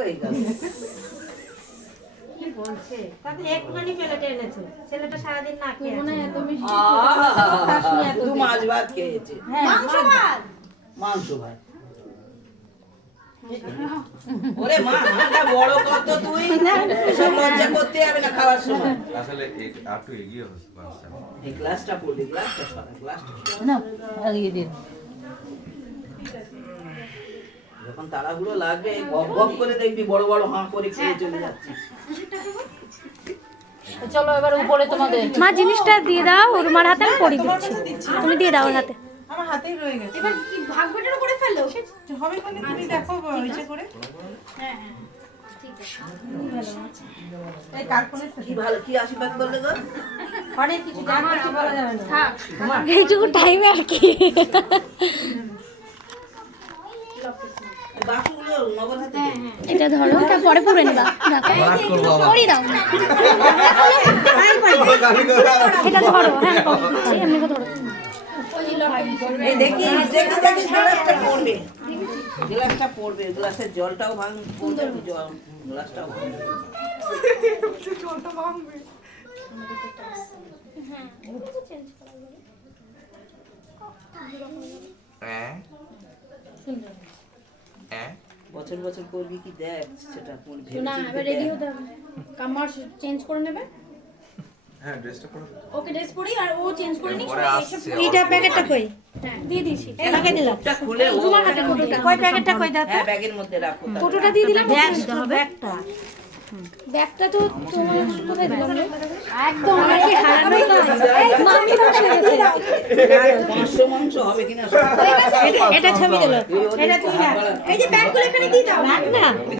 হয়ে গেল। কি বলছে তাতে একটুখানি প্লেটে এনেছে ছেলেটা সারাদিন না খেয়ে মনে হয় এত মিষ্টি শুধু মাছ ভাত খেয়েছে, মাংস ভাত। ওরে মা, মাটা বড় কত তুই, এসব লজ্জা করতে হবে না খাওয়ার সময়। আসলে একটু এগিয়ে হচ্ছে মাছটা। এই গ্লাসটা পড়বে, গ্লাসটা সরা, গ্লাসটা সরা। না এগিয়ে দিন। যখন তাড়াহুড়ো লাগবে গপ গপ করে দেখবি বড় বড় হাঁ করে খেয়ে চলে যাচ্ছে। চলো এবার উপরে তোমাদের। মা জিনিসটা দিয়ে দাও, ওর মার হাতে আমি পরিয়ে দিচ্ছি, তুমি দিয়ে দাও ওর হাতে। আমার হাতেই রয়ে গেছে। এবার কি ভাগ্যটা করে ফেলো হবে মানে তুমি দেখো ইচ্ছে করে। হ্যাঁ হ্যাঁ ঠিক আছে এই কার্পণের কি ভালো, কি আশীর্বাদ করলে গো? অনেক কিছু জানা কিছু বলা যাবে না থাক এইটুকু টাইমে আর কি। বাকিগুলো নগদ হাতে দে। এটা ধরো, তারপরে পুরে নিবা। রাখো। পরিয়ে দাও। এটা ধরো, হ্যাঁ পরিয়ে দিচ্ছি, এমনি করে ধরো। এই দেখি দেখি দেখি গ্লাসটা পড়বে, গ্লাসটা পড়বে, গ্লাসের জলটাও পড়বে, জল গ্লাসটাও ভাঙবে। জলটা ভাঙবে। বছর বছর করবি কি দেখ সেটা কোন না এবার রেডি হতে হবে কামার চেঞ্জ করে নেবে হ্যাঁ ড্রেসটা পরে ওকে ড্রেস পরি আর ও চেঞ্জ করে নিক পরে আসছে এইটা প্যাকেটটা কই হ্যাঁ দিয়ে দিছি টাকা দিলাম এটা খুলে ও তোমার হাতে ফটোটা কই প্যাকেটটা কই দাও হ্যাঁ ব্যাগের মধ্যে রাখো। ফটোটা দিয়ে দিলাম ব্যাগটা ব্যাগটা তো তোমার কোথায় দিলাম একদম আমার কি হারানোই না মামি মাংস মাংস হবে কিনা এটা ছবি দিলো এটা তুই রাখ এই যে ব্যাগগুলো এখানে দিয়ে দাও রাখ না